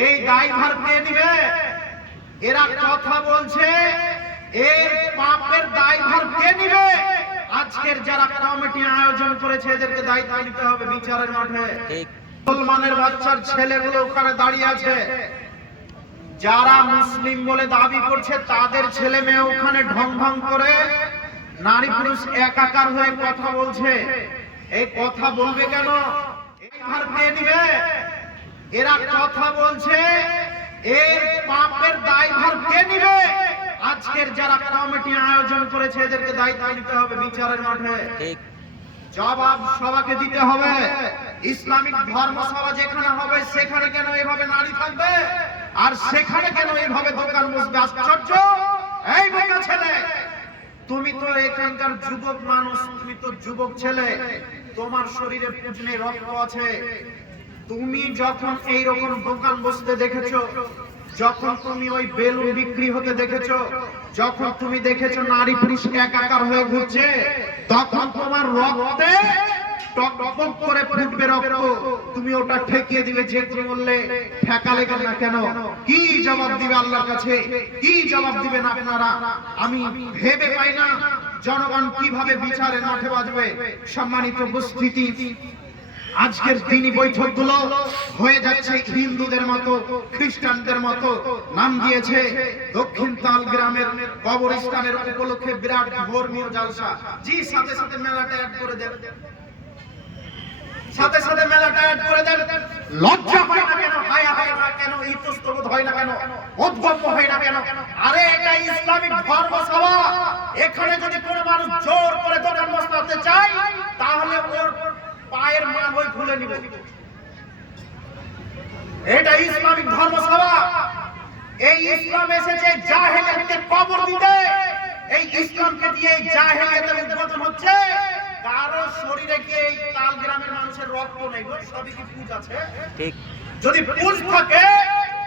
এই দায়ভার কে নিবে? এরা কথা বলছে, এর পাপের দায়ভার কে নিবে? আজকের যারা কমিটি আয়োজন করেছে এদেরকে দায়িত্ব নিতে হবে বিচারের মাঠে। মুসলমানের বাচ্চার ছেলেগুলো ওখানে দাঁড়িয়ে আছে, যারা মুসলিম বলে দাবি করছে তাদের ছেলে মেয়ে ওখানে ঢং ঢং করে নারী পুরুষ একাকার হয়ে কথা বলছে। এই কথা বলবে কেন? এই ভার কে নিবে? এরা কথা বলছে, এর পাপের দায়ভার কে নিবে? আজকের যারা কমিটি আয়োজন করেছে এদেরকে দায়িত্ব নিতে হবে বিচারের মাঠে। জবাব সবাইকে দিতে হবে। ইসলামিক ধর্মসভা যেখানে হবে সেখানে কেন এভাবে নারী থাকবে, আর সেখানে কেন এভাবে দোকান বসবে? আশ্চর্য! এই বোকা ছেলে, তুমি তো এখানকার যুবক মানুষ, তুমি তো যুবক ছেলে, তোমার শরীরে পুজনে রক্ত আছে। তুমি যখন এইরকম দোকান বসতে দেখেছো, যখন তুমি ওই বেলুন বিক্রি হতে দেখেছো, যখন তুমি দেখেছো নারী পুরুষ একাকার হয়ে ঘুরছে, তখন তোমার রক্তে টকটক করে ফুটবে রক্ত। তুমি ওটা ঠেকিয়ে দিবে যে কোনো মূল্যে। ঠেকালে না কেন? কি জবাব দিবে আল্লাহর কাছে? কি জবাব দিবেন আপনারা? আমি ভেবে পাই না জনগণ কিভাবে বিচারের মাঠে বাজবে। সম্মানিত উপস্থিতি, আজকের দিনই বৈঠকগুলো হয়ে যাচ্ছে হিন্দুদের মতো, খ্রিস্টানদের মতো। নাম দিয়েছে দক্ষিণ তাল গ্রামের কবরস্থানের উপলক্ষে বিরাট ধর্মীয় জালসা। জি, সাথে সাথে মেলাটা অ্যাড করে দেন, সাথে সাথে মেলাটা অ্যাড করে দেন। লজ্জা হয় না কেন? হায়া হয় না কেন? ইতস্তবোধ হয় না কেন? উদ্ভব হয় না কেন? আরে এটা ইসলামিক ধর্মসভা। এখানে যদি কোনো মানুষ জোর করে দোকান বসাতে চায় তাহলে ওর পায়ের মাগই খুলে নিব। এটা ইসলামিক ধর্মসভা। এই ইসলাম এসেছে জাহেলিয়াতকে কবর দিতে। এই ইসলামকে দিয়ে এই জাহেলিয়াতের উদ্বোধন হচ্ছে। কারো শরীরে কি এই তাল গ্রামের মানুষের রক্ত নেই? সবই কি পুজ আছে? ঠিক। যদি পুজ থাকে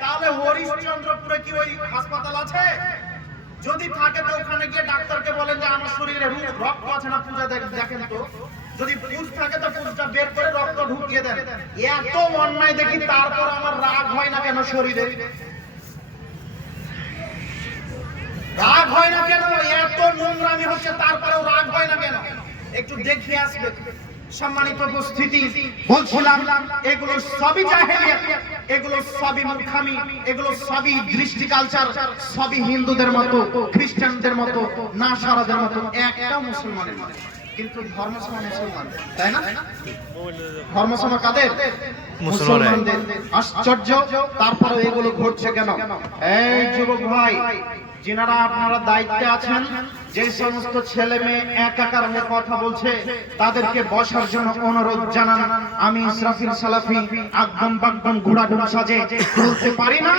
তাহলে হরিশ্চন্দ্রপুরে কি ওই হাসপাতাল আছে? যদি থাকে তো ওখানে গিয়ে ডাক্তারকে বলেন যে আমার শরীরে রক্ত আছে না, পূজা দেখেন তো। যদি পুজ থাকে তো পুজটা বের করে রক্ত ঢুকিয়ে দেন। এত অন্যায় দেখি, তারপর আমার রাগ হয় না কেন? শরীরে রাগ হয় না কেন? এত নোংরামি হচ্ছে তারপরেও রাগ হয় না কেন? একটু দেখে আসবে। সম্মানিত উপস্থিতি, বলছিলাম এগুলো সবই জাহেলিয়াত, এগুলো সবই মূর্খামি, এগুলো সবই দৃষ্টি কালচার, সবই হিন্দুদের মতো, খ্রিস্টানদের মতো, নাসারাদের মতো, একটা মুসলমানের মতো। কিন্তু ধর্মসভা মুসলমান, তাই না? ধর্মসভা কাদের? মুসলমানদের। আশ্চর্য! তারপরে এগুলো ঘটছে কেন? এই যুবক ভাই, যিনারা আপনারা দায়িত্বে আছেন, যে সমস্ত ছেলে মেয়ে একাকার হয়ে কথা বলছে তাদেরকে বসার জন্য অনুরোধ জানান। আমি ইসরাফিল সালাফি আকদম বাকদম ঘোড়াডুম সাজে বলতে পারি না,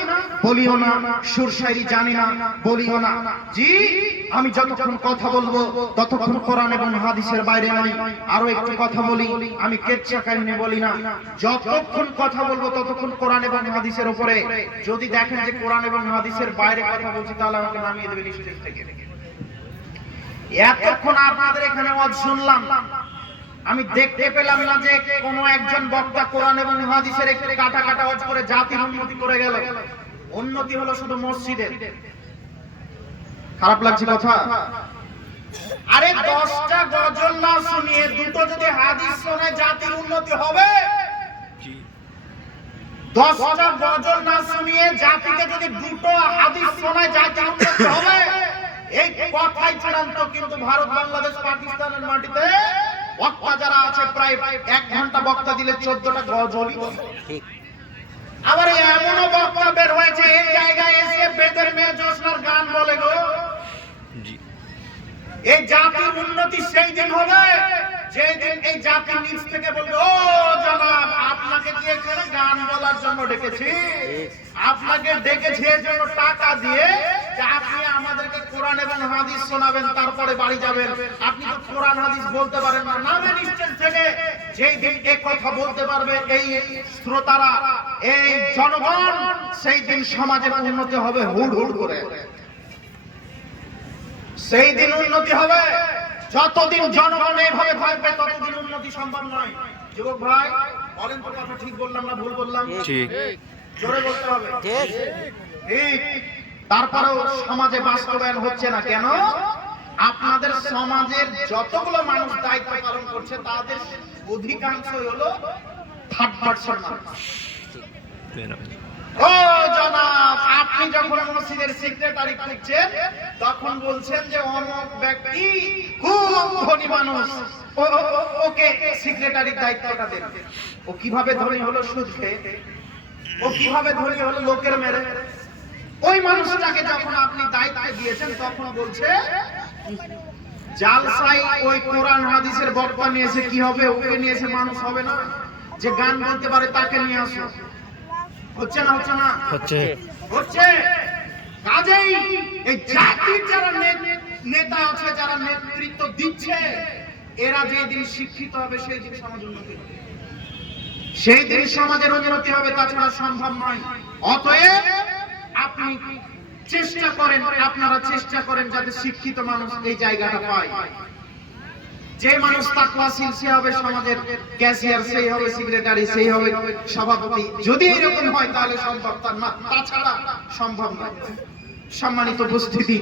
বলিও না, সুর শায়রি জানি না, বলিও না। জি, আমি যতক্ষণ কথা বলবো ততক্ষণ কোরআন এবং হাদিসের বাইরে নয়। আরো একটু কথা বলি, আমি কেচ্ছা কাহিনী বলি না। যতক্ষণ কথা বলবো ততক্ষণ কোরআন এবং হাদিসের উপরে। যদি দেখেন যে কোরআন এবং হাদিসের বাইরে কথা বলছি তাহলে আমাকে নামিয়ে দেবেন স্টেজ থেকে। এতক্ষণ আপনাদের এখানে ওয়াজ শুনলাম, আমি দেখতে পেলাম না যে কোনো একজন বক্তা কোরআন এবং হাদিসের একটু কাটা কাটা ওয়াজ করে জাতির উন্নতি করে গেল। উন্নতি হলো শুধু মসজিদের। খারাপ লাগছে কথা? আরে 10টা গজল না শুনিয়ে দুটো যদি হাদিস শোনে জাতির উন্নতি হবে? 10টা গজল না শুনিয়ে জাতিকে যদি দুটো হাদিস শোনায় জাতির উন্নতি হবে? এই কথাই চূড়ান্ত। কিন্তু ভারত, বাংলাদেশ, পাকিস্তানের মাটিতে বক্তা যারা আছে প্রায় 1 ঘন্টা বক্তা দিলে 14টা গজলই। আবার এমনও বক্তা বের হয়েছে এই জায়গায় এসে বেদের মেয়ে জোসনার গান বলে গো। এই জাতির উন্নতি সেই দিন হবে যেই দিন এই জাতির নিচ থেকে বলবে, ও জনাব, আপনাকে কি এখানে গান বলার জন্য ডেকেছি? আপনাকে ডেকেছি এর জন্য টাকা দিয়ে যে আপনি আমাদেরকে কোরআন এবং হাদিস শোনাবেন, তারপরে বাড়ি যাবেন। আপনি তো কোরআন হাদিস বলতে পারেন না। নামেন স্টেজ থেকে। যেই দিন এই কথা বলতে পারবে এই শ্রোতারা, এই জনগণ, সেই দিন সমাজের উন্নতি হবে হুড় হুড় করে। সেই দিন উন্নতি হবে। যতদিন জনগণ এইভাবে থাকবে ততদিন উন্নতি সম্ভব নয়। যুবক ভাই, বলেন তো কথা ঠিক বললাম না ভুল বললাম? ঠিক। জোরে বলতে হবে ঠিক। তারপরেও সমাজে বাস্তবায়ন হচ্ছে না কেন? আপনাদের সমাজের যতগুলো মানুষ দায়িত্ব পালন করছে তাদের অধিকাংশই হলো থার্ড পারসন মানুষ। ও জনাব, আপনি যখন মসজিদের সেক্রেটারি খুঁজছেন তখন বলছেন যে অমুক ব্যক্তি খুব ধনী মানুষ, ওকে সেক্রেটারির দায়িত্বটা দেন। ও কিভাবে ধনী হলো? সুদ খেয়ে। ও কিভাবে ধনী হলো? লোকের মেরে। ওই মানুষটাকে যখন আপনি দায়িত্ব দিয়েছেন তখন বলছে জালসাই ওই কোরআন হাদিসের বক্তা নিয়েছে, কি হবে? ওকে নিয়েছে মানুষ হবে না? যে গান বলতে পারে তাকে নিয়ে আসো। হচ্ছে না? হচ্ছে না? হচ্ছে হচ্ছে। কাজেই এই জাতির যারা নেতা আছে, যারা নেতৃত্ব দিচ্ছে, এরা যেদিন শিক্ষিত হবে সেই দিন সমাজ উন্নতি হবে, সেই দিন সমাজের উন্নতি হবে, তাছাড়া সম্ভব নয়। অতএব আপনি চেষ্টা করেন, আপনারা চেষ্টা করেন যাতে শিক্ষিত মানুষ এই জায়গাটা পায়। যে মানুষ তাকওয়াশীল সে হবে সমাজের ক্যাশিয়ার, সেই হবে সেক্রেটারি, সেই হবে সভাপতি। যদি এরকম হয় তাহলে সম্ভব, তাছাড়া সম্ভব নয়। সম্মানিত উপস্থিতি।